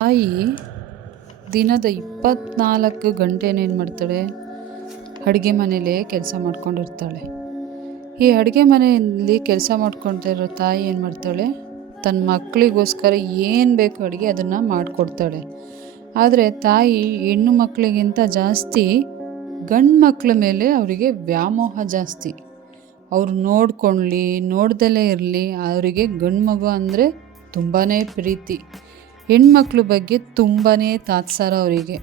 ತಾಯಿ ದಿನದ 24 ಗಂಟೆನೇನು ಮಾಡ್ತಾಳೆ, ಅಡುಗೆ ಮನೇಲೇ ಕೆಲಸ ಮಾಡ್ಕೊಂಡಿರ್ತಾಳೆ. ಈ ಅಡುಗೆ ಮನೆಯಲ್ಲಿ ಕೆಲಸ ಮಾಡ್ಕೊಳ್ತಾ ಇರೋ ತಾಯಿ ಏನು ಮಾಡ್ತಾಳೆ, ತನ್ನ ಮಕ್ಕಳಿಗೋಸ್ಕರ ಏನು ಬೇಕು ಅಡುಗೆ ಅದನ್ನು ಮಾಡಿಕೊಡ್ತಾಳೆ. ಆದರೆ ತಾಯಿ ಹೆಣ್ಣು ಮಕ್ಕಳಿಗಿಂತ ಜಾಸ್ತಿ ಗಂಡು ಮಕ್ಕಳ ಮೇಲೆ ಅವರಿಗೆ ವ್ಯಾಮೋಹ ಜಾಸ್ತಿ. ಅವ್ರು ನೋಡ್ಕೊಳ್ಳಿ ನೋಡ್ದಲೇ ಇರಲಿ, ಅವರಿಗೆ ಗಂಡು ಮಗು ಅಂದರೆ ತುಂಬಾ ಪ್ರೀತಿ. ಹೆಣ್ಮಕ್ಳ ಬಗ್ಗೆ ತುಂಬಾ ತಾತ್ಸಾರ ಅವರಿಗೆ.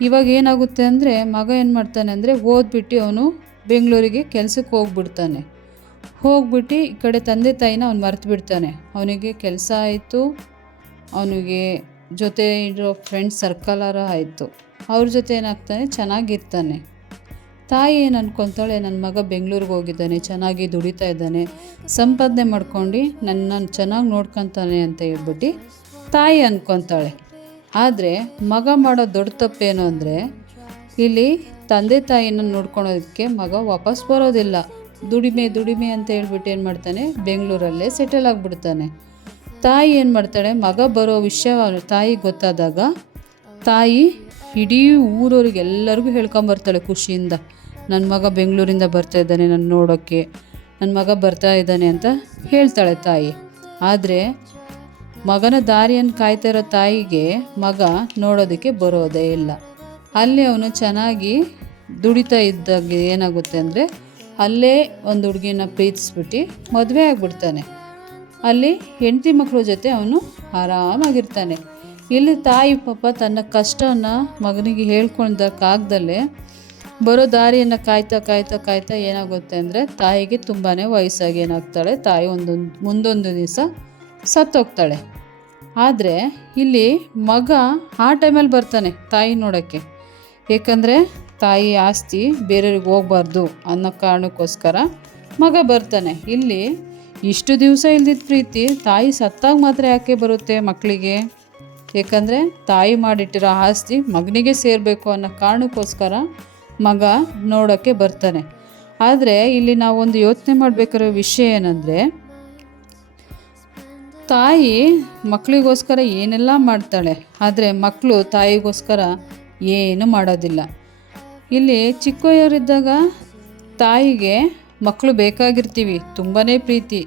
ಇವಾಗ ಏನಾಗುತ್ತೆ ಅಂದರೆ, ಮಗ ಏನು ಮಾಡ್ತಾನೆ ಅಂದರೆ ಓದ್ಬಿಟ್ಟು ಅವನು ಬೆಂಗಳೂರಿಗೆ ಕೆಲಸಕ್ಕೆ ಹೋಗ್ಬಿಡ್ತಾನೆ. ಹೋಗ್ಬಿಟ್ಟು ಈ ಕಡೆ ತಂದೆ ತಾಯಿನ ಅವ್ನು ಮರೆತು ಬಿಡ್ತಾನೆ. ಅವನಿಗೆ ಕೆಲಸ ಆಯಿತು, ಅವನಿಗೆ ಜೊತೆ ಇರೋ ಫ್ರೆಂಡ್ಸ್ ಸರ್ಕಲರ ಆಯಿತು, ಅವ್ರ ಜೊತೆ ಏನಾಗ್ತಾನೆ ಚೆನ್ನಾಗಿರ್ತಾನೆ. ತಾಯಿ ಏನು ಅಂದ್ಕೊತಾಳೆ, ನನ್ನ ಮಗ ಬೆಂಗಳೂರಿಗೆ ಹೋಗಿದ್ದಾನೆ, ಚೆನ್ನಾಗಿ ದುಡಿತಾ ಇದ್ದಾನೆ, ಸಂಪಾದನೆ ಮಾಡ್ಕೊಂಡು ನನ್ನ ಚೆನ್ನಾಗಿ ನೋಡ್ಕೊತಾನೆ ಅಂತ ಹೇಳ್ಬಿಟ್ಟು ತಾಯಿ ಅಂದ್ಕೊತಾಳೆ. ಆದರೆ ಮಗ ಮಾಡೋ ದೊಡ್ಡ ತಪ್ಪೇನು ಅಂದರೆ, ಇಲ್ಲಿ ತಂದೆ ತಾಯಿನ ನೋಡ್ಕೊಳೋದಕ್ಕೆ ಮಗ ವಾಪಸ್ ಬರೋದಿಲ್ಲ. ದುಡಿಮೆ ಅಂತ ಹೇಳ್ಬಿಟ್ಟು ಏನು ಮಾಡ್ತಾನೆ, ಬೆಂಗಳೂರಲ್ಲೇ ಸೆಟಲ್ ಆಗಿಬಿಡ್ತಾನೆ. ತಾಯಿ ಏನು ಮಾಡ್ತಾಳೆ, ಮಗ ಬರೋ ವಿಷಯ ತಾಯಿಗೆ ಗೊತ್ತಾದಾಗ ತಾಯಿ ಇಡೀ ಊರವ್ರಿಗೆಲ್ಲರಿಗೂ ಹೇಳ್ಕೊಂಬರ್ತಾಳೆ ಖುಷಿಯಿಂದ. ನನ್ನ ಮಗ ಬೆಂಗಳೂರಿಂದ ಬರ್ತಾ ಇದ್ದಾನೆ ನನ್ನ ನೋಡೋಕ್ಕೆ, ನನ್ನ ಮಗ ಬರ್ತಾ ಇದ್ದಾನೆ ಅಂತ ಹೇಳ್ತಾಳೆ ತಾಯಿ. ಆದರೆ ಮಗನ ದಾರಿಯನ್ನು ಕಾಯ್ತಾ ಇರೋ ತಾಯಿಗೆ ಮಗ ನೋಡೋದಕ್ಕೆ ಬರೋದೇ ಇಲ್ಲ. ಅಲ್ಲಿ ಅವನು ಚೆನ್ನಾಗಿ ದುಡಿತಾ ಇದ್ದಾಗ ಏನಾಗುತ್ತೆ ಅಂದರೆ, ಅಲ್ಲೇ ಒಂದು ಹುಡುಗಿನ ಪ್ರೀತಿಸ್ಬಿಟ್ಟು ಮದುವೆ ಆಗಿಬಿಡ್ತಾನೆ. ಅಲ್ಲಿ ಹೆಂಡತಿ ಮಕ್ಕಳ ಜೊತೆ ಅವನು ಆರಾಮಾಗಿರ್ತಾನೆ. ಇಲ್ಲಿ ತಾಯಿ ಪಾಪ ತನ್ನ ಕಷ್ಟವನ್ನು ಮಗನಿಗೆ ಹೇಳ್ಕೊಳೋದಕ್ಕಾಗ್ದಲ್ಲೇ ಬರೋ ದಾರಿಯನ್ನು ಕಾಯ್ತಾ ಏನಾಗುತ್ತೆ ಅಂದರೆ, ತಾಯಿಗೆ ತುಂಬಾ ವಯಸ್ಸಾಗಿ ಏನಾಗ್ತಾಳೆ, ತಾಯಿ ಮುಂದೊಂದು ದಿವಸ ಸತ್ತೋಗ್ತಾಳೆ. ಆದರೆ ಇಲ್ಲಿ ಮಗ ಆ ಟೈಮಲ್ಲಿ ಬರ್ತಾನೆ ತಾಯಿ ನೋಡೋಕ್ಕೆ. ಏಕೆಂದರೆ ತಾಯಿ ಆಸ್ತಿ ಬೇರೆಯವ್ರಿಗೆ ಹೋಗಬಾರ್ದು ಅನ್ನೋ ಕಾರಣಕ್ಕೋಸ್ಕರ ಮಗ ಬರ್ತಾನೆ. ಇಲ್ಲಿ ಇಷ್ಟು ದಿವಸ ಇಲ್ದಿದ್ದ ಪ್ರೀತಿ ತಾಯಿ ಸತ್ತಾಗ ಮಾತ್ರ ಯಾಕೆ ಬರುತ್ತೆ ಮಕ್ಕಳಿಗೆ? ಏಕೆಂದರೆ ತಾಯಿ ಮಾಡಿಟ್ಟಿರೋ ಆಸ್ತಿ ಮಗನಿಗೆ ಸೇರಬೇಕು ಅನ್ನೋ ಕಾರಣಕ್ಕೋಸ್ಕರ ಮಗ ನೋಡೋಕ್ಕೆ ಬರ್ತಾನೆ. ಆದರೆ ಇಲ್ಲಿ ನಾವೊಂದು ಯೋಚನೆ ಮಾಡಬೇಕಾಗಿರೋ ವಿಷಯ ಏನಂದರೆ, ತಾಯಿ ಮಕ್ಕಳಿಗೋಸ್ಕರ ಏನೆಲ್ಲ ಮಾಡ್ತಾಳೆ, ಆದರೆ ಮಕ್ಕಳು ತಾಯಿಗೋಸ್ಕರ ಏನು ಮಾಡೋದಿಲ್ಲ. ಇಲ್ಲಿ ಚಿಕ್ಕವರಿದ್ದಾಗ ತಾಯಿಗೆ ಮಕ್ಕಳು ಬೇಕಾಗಿರ್ತೀವಿ, ತುಂಬಾ ಪ್ರೀತಿ.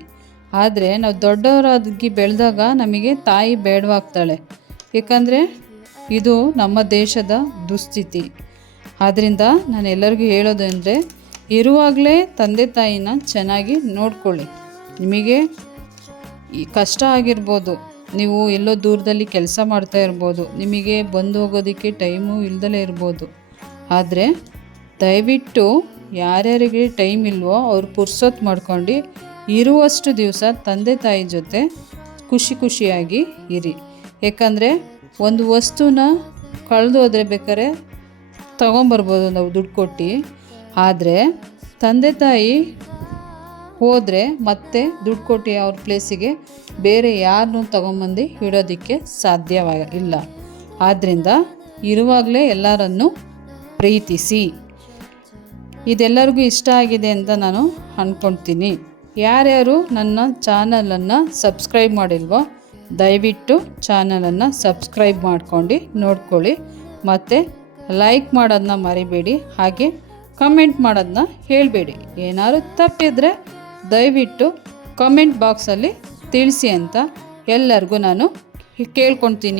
ಆದರೆ ನಾವು ದೊಡ್ಡವರಾಗಿ ಬೆಳೆದಾಗ ನಮಗೆ ತಾಯಿ ಬೇಡವಾಗ್ತಾಳೆ. ಏಕೆಂದರೆ ಇದು ನಮ್ಮ ದೇಶದ ದುಸ್ಥಿತಿ. ಆದ್ದರಿಂದ ನಾನು ಎಲ್ಲರಿಗೂ ಹೇಳೋದು ಅಂದರೆ, ಇರುವಾಗಲೇ ತಂದೆ ತಾಯಿನ ಚೆನ್ನಾಗಿ ನೋಡ್ಕೊಳ್ಳಿ. ನಿಮಗೆ ಈ ಕಷ್ಟ ಆಗಿರ್ಬೋದು, ನೀವು ಎಲ್ಲೋ ದೂರದಲ್ಲಿ ಕೆಲಸ ಮಾಡ್ತಾ ಇರ್ಬೋದು, ನಿಮಗೆ ಬಂದು ಹೋಗೋದಕ್ಕೆ ಟೈಮು ಇಲ್ದಲೇ ಇರ್ಬೋದು. ಆದರೆ ದಯವಿಟ್ಟು ಯಾರ್ಯಾರಿಗೆ ಟೈಮ್ ಇಲ್ವೋ ಅವ್ರು ಪುರ್ಸೊತ್ತು ಮಾಡ್ಕೊಂಡು ಇರುವಷ್ಟು ದಿವಸ ತಂದೆ ತಾಯಿ ಜೊತೆ ಖುಷಿಯಾಗಿ ಇರಿ. ಏಕೆಂದರೆ ಒಂದು ವಸ್ತುನ ಕಳೆದೋದ್ರೆ ಬೇಕಾದ್ರೆ ತೊಗೊಂಬರ್ಬೋದು ನಾವು ದುಡ್ಡು ಕೊಟ್ಟು. ಆದರೆ ತಂದೆ ತಾಯಿ ಹೋದರೆ ಮತ್ತೆ ದುಡ್ಡು ಕೊಟ್ಟು ಅವ್ರ ಪ್ಲೇಸಿಗೆ ಬೇರೆ ಯಾರನ್ನೂ ತೊಗೊಂಬಂದು ಇಡೋದಕ್ಕೆ ಸಾಧ್ಯವಿಲ್ಲ. ಆದ್ದರಿಂದ ಇರುವಾಗಲೇ ಎಲ್ಲರನ್ನು ಪ್ರೀತಿಸಿ. ಇದೆಲ್ಲರಿಗೂ ಇಷ್ಟ ಆಗಿದೆ ಅಂತ ನಾನು ಅಂದ್ಕೊಳ್ತೀನಿ. ಯಾರ್ಯಾರು ನನ್ನ ಚಾನಲನ್ನು ಸಬ್ಸ್ಕ್ರೈಬ್ ಮಾಡಿಲ್ವೋ ದಯವಿಟ್ಟು ಚಾನಲನ್ನು ಸಬ್ಸ್ಕ್ರೈಬ್ ಮಾಡ್ಕೊಂಡು ನೋಡ್ಕೊಳ್ಳಿ. ಮತ್ತು ಲೈಕ್ ಮಾಡೋದನ್ನ ಮರಿಬೇಡಿ, ಹಾಗೆ ಕಮೆಂಟ್ ಮಾಡೋದನ್ನ ಹೇಳಬೇಡಿ. ಏನಾದ್ರು ತಪ್ಪಿದರೆ ದಯವಿಟ್ಟು ಕಮೆಂಟ್ ಬಾಕ್ಸಲ್ಲಿ ತಿಳಿಸಿ ಅಂತ ಎಲ್ಲರಿಗೂ ನಾನು ಕೇಳ್ಕೊಳ್ತೀನಿ.